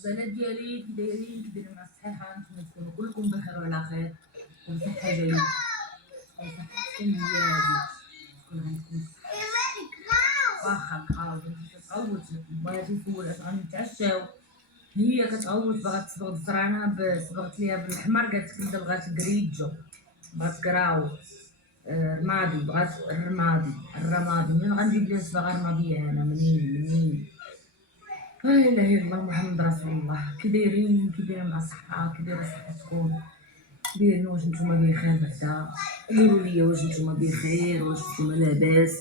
الغزالات ديالي كي دايرين؟ كي دايرين مع الصحيحه؟ نتمنى تكونوا كلكم بخير وعلى خير وبصحه جيده وصحتكم هي هذه. تكون عندكم واخا تقاوض كتغوت بغيتي تقول اش غنتعشاو، هي كتغوت باغا تصبغ الزرانه صبغت ليها بالحمر، قالت لك بغات كريجو، بغات كراو، رمادي، بغات الرمادي. منين غنجيب ليها صباغه رماديه انا؟ منين؟ لا اله الا الله محمد رسول الله. كي دايرين مع الصحه؟ كي دايره صحتكم؟ كي دايرين؟ واش نتوما بخير؟ بعدا قولوا لي واش نتوما بخير، واش نتوما لاباس؟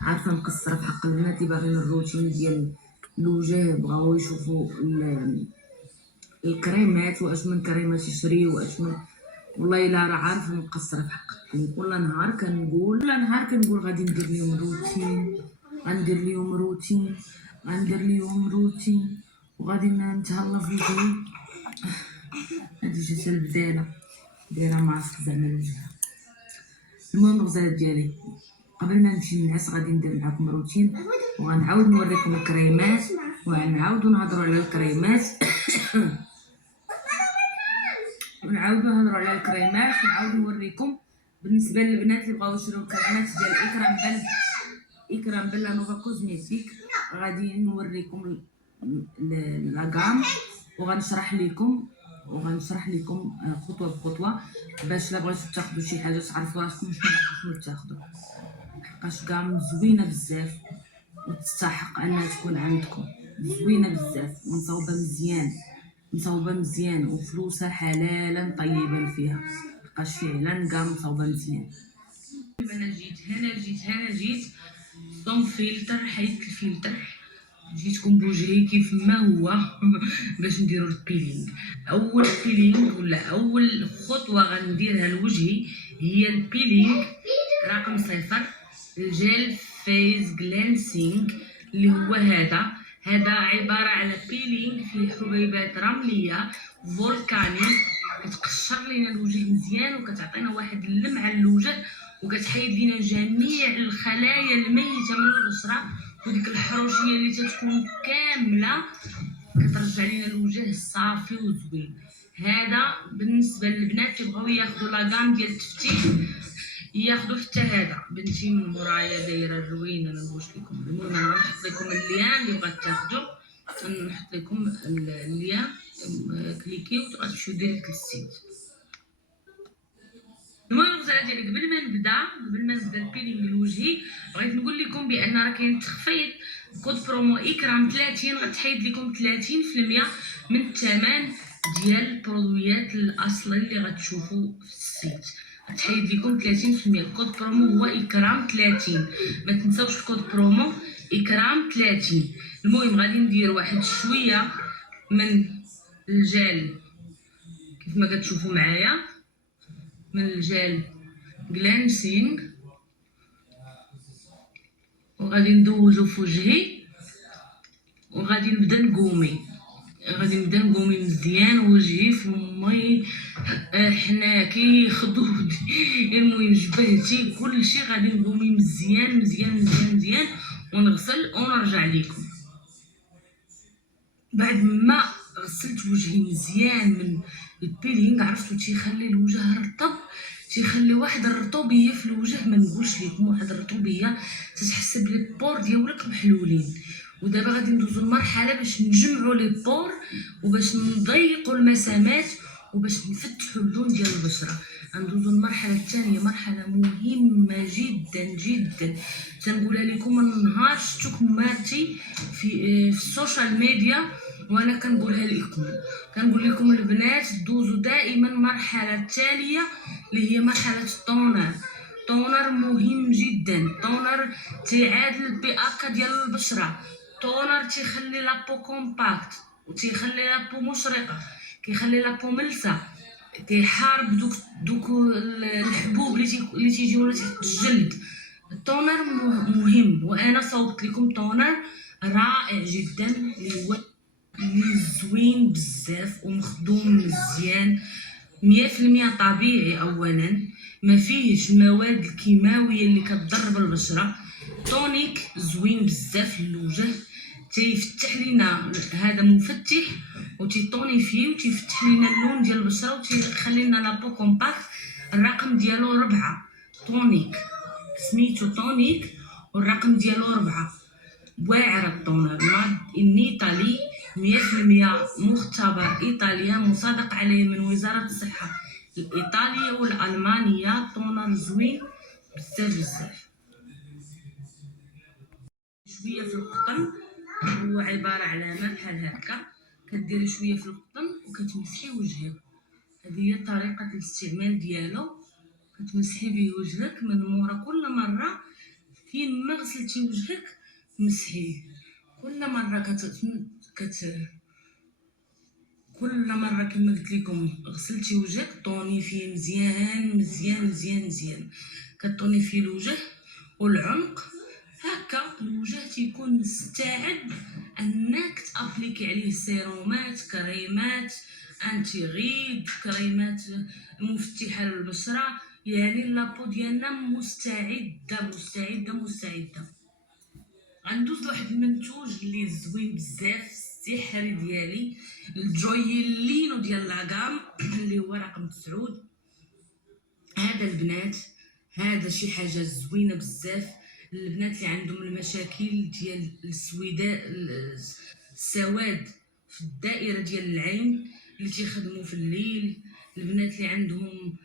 عارفه مقصره في حق البنات اللي باغيين الروتين ديال الوجه، بغاو يشوفوا الكريمات واش من كريمات يشريو واش من. والله الا راه عارفه مقصره في حقكم. كل نهار كنقول غادي ندير لهم روتين، غندير لهم روتين وغادي نتهلا في وجهي. هادي جات البداله دايره ماسك زعما لوجهها. المهم الغزالات ديالي، قبل ما نمشي ننعس غادي ندير معكم روتين وغنعاود نوريكم الكريمات وغنعاودو نهضروا على الكريمات ونعاود نوريكم. بالنسبه للبنات اللي بغاو يشريو الكريمات ديال اكرام بلا نوفا كوزميتيك، غادي نوريكم لاغام وغنشرح لكم خطوه بخطوه باش لا بغيتو تاخذوا شي حاجه تعرفوا راسكم شنو تاخذوا، حقاش كاع زوينه بزاف وتستحق انها تكون عندكم. زوينه بزاف مصوبه مزيان وفلوسها حلالا طيبا فيها، حقاش فعلا كاع مصوبه مزيان. انا جيت صوم فلتر، حيدت الفلتر، جيتكم بوجهي كيف ما هو باش نديرو البيلينغ. اول خطوه غنديرها لوجهي هي البيلينغ رقم 0، الجيل فيز جلانسينغ، اللي هو هذا عباره على بيلينغ فيه حبيبات رمليه فولكانيك، كتقشر لينا الوجه مزيان وكتعطينا واحد اللمعه للوجه وكتحيد لينا جميع الخلايا الميته من البشره وديك الحروشيه اللي تتكون كامله، كترجع لينا الوجه صافي وزوين. هذا بالنسبه للبنات اللي بغاو ياخذوا لاكام ديال التفتيح، ياخذوا حتى هذا. بنتي من مورايا دايره الروينه، ما نقولش لكم. المهم انا غنحط لكم اللين اللي بغات تاخذوا، نحط لكم اللين، كليكيو وتمشيو ديريكت للسيت. المهم الغزاله ديالي، قبل ما نبدا البيلينغ لوجهي، بغيت نقول لكم بان راه كاين تخفيض كود برومو اكرام 30 غتحيد لكم 30% من الثمن ديال البرودويات الاصليه اللي غتشوفوا في السيت، غتحيد لكم 30%. الكود برومو هو اكرام 30، ما تنساوش الكود برومو اكرام 30. المهم غادي ندير واحد شويه من الجل كيف ما كتشوفوا معايا، من الجل جلانسينغ، وغادي ندوزو في وجهي وغادي نبدا نقومي مزيان وجهي، فمي، حناكي، خدودي، المهم جبهتي، كلشي غادي نقومي مزيان مزيان مزيان مزيان ونغسل ونرجع لكم. بعد ما غسلت وجهي مزيان من البيلينغ، عرفتو تيخلي الوجه رطب، تيخلي واحد الرطوبيه في الوجه، ما نقولش لكم واحد الرطوبيه تتحس بلي بور ديالك محلولين. ودابا غادي ندوزو المرحله باش نجمعوا لي بور وباش نضيقوا المسامات وباش نفتحوا اللون ديال البشره. غندوزو المرحله الثانيه، مرحله مهمه جدا جدا، تنقولها لكم من نهار شفتكم مارتي في السوشيال ميديا وانا كنقولها لكم. كنقول لكم البنات دوزوا دائما المرحله التاليه اللي هي مرحله الطونر. طونر مهم جدا، طونر تيعادل البيئه ديال البشره، طونر تيخلي لابو كومباكت وتيخلي لابو مشرقه، كيخلي لابو ملسه، كيحارب دوك الحبوب اللي تيجيونا تحت الجلد. الطونر مهم، وانا صوبت لكم طونر رائع جدا اللي هو زوين بزاف ومخدوم مزيان 100% طبيعي. اولا ما فيهش المواد الكيماويه اللي كتضر بالبشره، طونيك زوين بزاف للوجه، تيفتح لينا هذا مفتح وتيطونيفي وتيفتح لينا اللون ديال البشره وتيخلي لنا لابو كومباكت. الرقم ديالو 4 طونيك، سميتو طونيك والرقم ديالو 4. واعر الطونر ماد ان ايطالي 100% مختبر ايطاليا مصادق عليه من وزاره الصحه الايطاليه والالمانيه. طونر زوين بزاف بزاف. شويه في القطن، هو عباره على ماء بحال هكا، كديري شويه في القطن وكتمسحي وجهك. هذه هي طريقه الاستعمال ديالو. كتمسحي به وجهك من مورا كل مره فين ما غسلتي وجهك مسحيه. كل مره كل مره كما قلت لكم غسلتي وجهك طوني فيه مزيان مزيان مزيان مزيان. كطوني فيه الوجه والعنق هكا. الوجه تيكون مستعد انك تابليكي عليه سيرومات، كريمات انتي غيد، كريمات مفتحه للبشره. يعني لابو ديالنا مستعده مستعده مستعده. غندوز لواحد المنتوج اللي زوين بزاف السحري ديالي، الجويلينو ديال لاكام اللي هو رقم 9. هذا البنات هذا شي حاجه زوينه بزاف. البنات اللي عندهم المشاكل ديال السواد في الدائره ديال العين، اللي تيخدموا في الليل، البنات اللي عندهم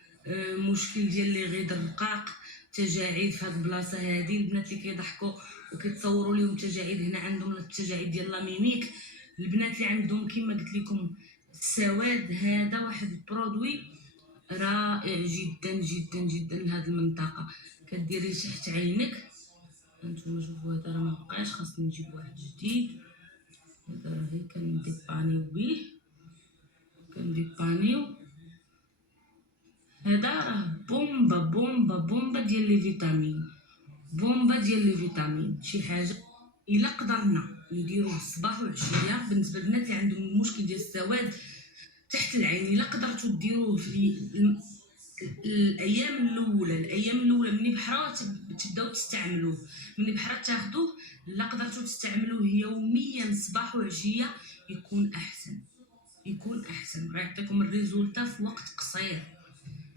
مشكل ديال لي غيد الرقاق، تجاعيد في هاد البلاصه هادي. البنات اللي كيضحكوا وكيتصوروا لهم تجاعيد هنا عندهم التجاعيد ديال لاميميك. البنات اللي عندهم كما قلت لكم السواد، هذا واحد البرودوي رائع جدا جدا جدا لهاد المنطقه. كديري تحت عينك. هانتوما شوفوا هذا راه مبقاش، خاصني نجيب واحد جديد. هذا راه كنديبانيو بيه، كنديبانيو. هذا راه بومبا بومبا بومبا ديال لي فيتامين، بومبا ديال لي فيتامين. شي حاجه الا قدرنا نديروه الصباح والعشيه بالنسبه للبنات اللي عندهم المشكل ديال السواد تحت العين. الا قدرتوا ديروه في الايام الاولى من بحرات تبداو تستعملوه، من بحرات تاخذوه. الا قدرتوا تستعملوه يوميا صباح وعشيه يكون احسن، يكون احسن. غيعطيكم الريزولتا في وقت قصير،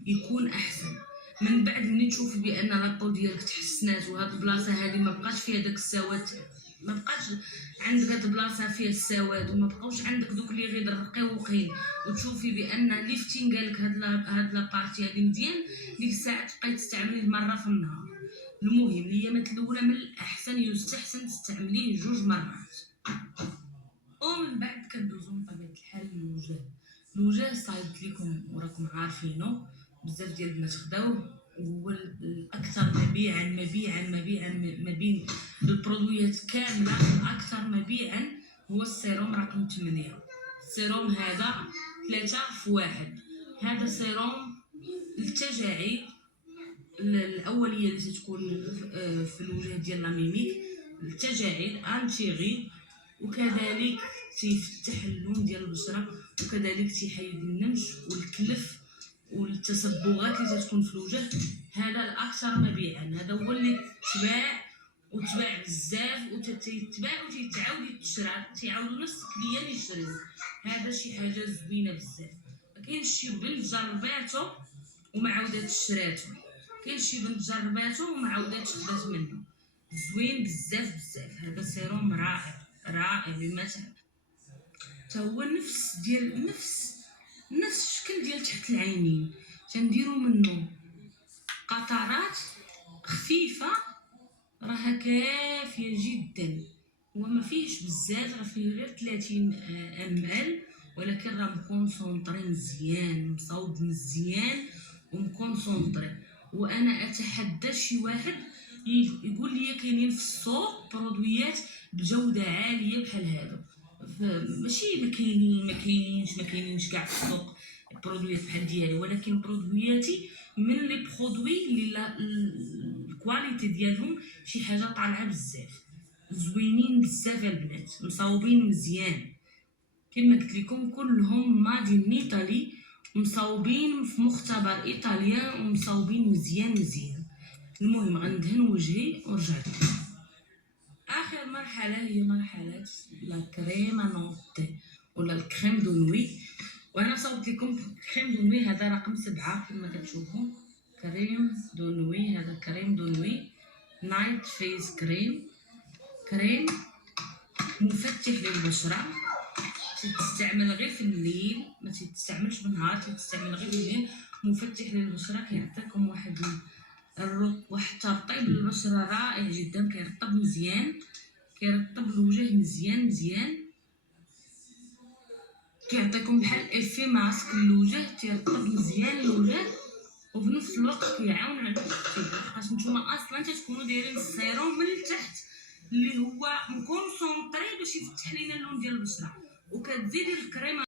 يكون احسن. من بعد ملي تشوفي بان لابو ديالك تحسنات وهاد البلاصه هذه ما بقاش فيها داك السواد، ما بقاش عندك هاد البلاصه فيها السواد وما بقاوش عندك دوك لي غير رقيقين، وتشوفي بان ليفتين قالك هاد لابارتي هذه مزيان، ديك الساعه تبقاي تستعمليه مره في النهار. المهم الايامات الاولى من الاحسن يستحسن تستعمليه 2 مرات. ومن بعد كندوزو بطبيعه الحال الوجه صايبت لكم وراكم عارفينه. بزاف ديال البنات خداوه، هو الاكثر مبيعا ما بين البرودويات كامله. الاكثر مبيعا هو السيروم رقم 8. السيروم هذا 3 في 1. هذا سيروم التجاعيد الاوليه اللي تكون في الوجه ديال لاميميك، التجاعيد انتي غيد، وكذلك تيفتح اللون ديال البشره، وكذلك تيحيد النمش والكلف والتصبغات اللي تكون في الوجه. هذا الاكثر مبيعا، هذا هو اللي تباع بزاف وتتباع وتيتعاود يتشرى، تيعاودوا نفس الكليان يشريو. هذا شي حاجه زوينه بزاف. كاين شي بنت جرباتو وما عاوداتش شراتو، كاين شي بنت جرباتو وما عاوداتش خدات منه. زوين بزاف بزاف. هذا سيروم رائع رائع بمثل. تا هو نفس الشكل ديال تحت العينين. تنديرو منه قطرات خفيفه راها كافيه جدا. هو ما فيهش بزاف، راه فيه غير 30 ml، ولكن راه مكونسونطري مزيان، مصاوب مزيان ومكونسونطري. وانا اتحدى شي واحد يقول لي كاينين في السوق برودويات بجوده عاليه بحال هادو. ماشي ما كاينينش كاع في السوق برودويات بحال ديالي، ولكن برودوياتي من لي برودوي اللي الكواليتي ديالهم شي حاجه طالعه بزاف، زوينين بزاف البنات، مصاوبين مزيان. كما قلت لكم كلهم مادين ايطالي، مصاوبين في مختبر ايطاليا ومصاوبين مزيان مزيان. المهم غندهن وجهي ورجع لكم. اخر مرحله مرحله هي مرحله لا كريم نوتي ولا الكريم دو نوي. وانا صوبت لكم كريم دو نوي، هذا رقم 7 كما كتشوفوا. كريم دو نوي، هذا كريم دو نوي نايت فيس كريم. كريم مفتح للبشره، تستعمل غير في الليل، ما تستعملش بالنهار، تستعمل غير في الليل. مفتح للبشره، كيعطيكم واحد واحد ترطيب للبشره رائع جدا، كيرطب مزيان، كيرطب الوجه مزيان مزيان، كيعطيكم بحال افي ماسك للوجه، تيرطب مزيان الوجه، وفي نفس الوقت كيعاون على الترطيب. لحقاش نتوما اصلا تتكونوا دايرين السيروم من التحت اللي هو مكونسونطري باش يفتح لينا اللون ديال البشره، وكتزيدي الكريمه